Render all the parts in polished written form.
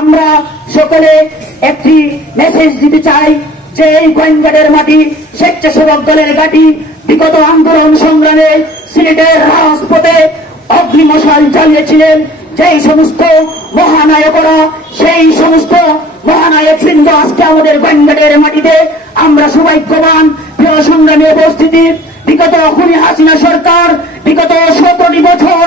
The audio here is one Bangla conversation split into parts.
আমরা সকলে একটি মেসেজ দিতে চাই যে এই গোয়েন্দাদের মাটি স্বেচ্ছাসেবক দলের ঘাঁটি। বিগত আন্দোলন সংগ্রামে সিলেটের রাজপথে অগ্নিমশাল জ্বালিয়েছিলেন যেই সমস্ত মহানায়করা, সেই সমস্ত মহানায়ক বৃন্দ আজকে আমাদের গোয়েন্দাদের মাটিতে। আমরা সৌভাগ্যবান প্রিয় সংগ্রামী উপস্থিতি। বিগত খুনি হাসিনা সরকার বিগত 17টি বছর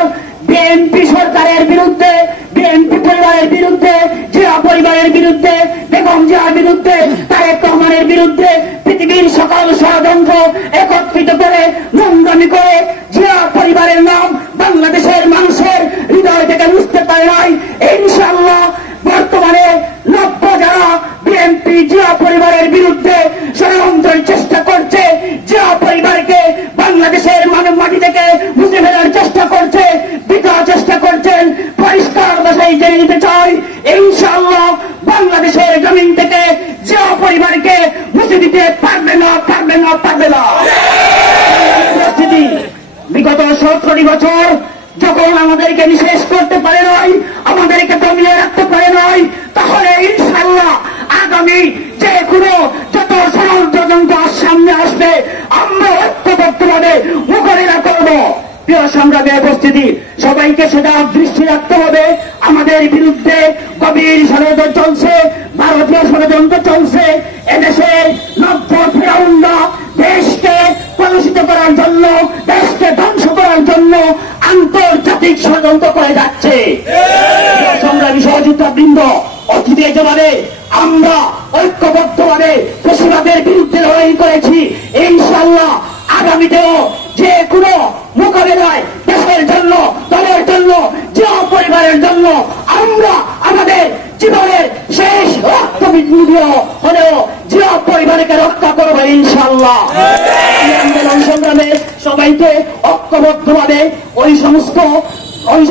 বিএনপি সরকারের বিরুদ্ধে, বিএনপি পরিবারের বিরুদ্ধে, জিয়া পরিবারের বিরুদ্ধে, বেগম জিয়ার বিরুদ্ধে, তারেক রহমানের বিরুদ্ধে পৃথিবীর সকল ষড়যন্ত্র একত্রিত করে নোংরামি করে জিয়া পরিবারের নাম বাংলাদেশের মানুষের হৃদয় থেকে বুঝতে পারে নাই। ইনশাআল্লাহ বর্তমানে নব্য যারা বিএনপি জিয়া পরিবারের বিরুদ্ধে ষড়যন্ত্রের চেষ্টা করছে, জিয়া পরিবারকে বাংলাদেশের মানব মাটি থেকে মুছে ফেলার চেষ্টা করছে, বিকার চেষ্টা করছেন, পরিষ্কার ভাষায় জেনে নিতে চাই ইনশাআল্লাহ বাংলাদেশের জমিন থেকে জিয়া পরিবারকে মুছে দিতে পারবে না, পারবে না, পারবে না। বিগত 17টি বছর যখন আমাদেরকে নিঃশেষ করতে পারে নাই, আমাদেরকে দমিয়ে রাখতে পারে নাই, তাহলে ইনশাআল্লাহ আগামী যে কোনো যত ষড়যন্ত্র সামনে আসবে আমরা ঐক্যবদ্ধভাবে মোকাবিলা করব। প্রিয় সংগ্রামী উপস্থিতি, সবাইকে সেটা দৃষ্টি রাখতে হবে। আমাদের বিরুদ্ধে গভীর ষড়যন্ত্র চলছে, ভারতীয় ষড়যন্ত্র চলছে। এদেশের নব্য ফেরাউনরা দেশকে কলুষিত করার জন্য, দেশকে ধ্বংস করার জন্য আন্তর্জাতিক ষড়যন্ত্র করে যাচ্ছে। সংগ্রামী সহযোদ্ধা বৃন্দ, ঐতিহ্যভাবে আমরা ঐক্যবদ্ধভাবে ফ্যাসিবাদের বিরুদ্ধে লড়াই করেছি। ইনশাআল্লাহ আগামীতেও যে কোনো মোকাবেলায় দেশের জন্য, দলের জন্য, জিয়া পরিবারের জন্য আমরা আমাদের জীবনের শেষ রক্তবিন্দু হলেও জিয়া পরিবারকে রক্ষা করবো ইনশাআল্লাহ। আন্দোলন সংগ্রামে সবাইকে ঐক্যবদ্ধভাবে ওই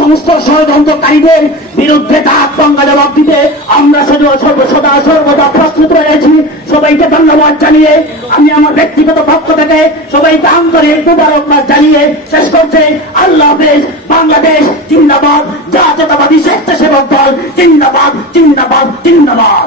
সমস্ত ষড়যন্ত্রকারীদের বিরুদ্ধে দাঁত ভাঙা জবাব দিতে আমরা সদা সর্বদা প্রস্তুত রয়েছি। সবাইকে ধন্যবাদ জানিয়ে আমি আমার ব্যক্তিগত পক্ষ থেকে সবাইকে আন্তরিক মুবারকবাদ জানিয়ে শেষ করছে। আল্লাহ হাফেজ। বাংলাদেশ জিন্দাবাদ, জাতীয়তাবাদী স্বেচ্ছাসেবক দল জিন্দাবাদ, জিন্দাবাদ, জিন্দাবাদ।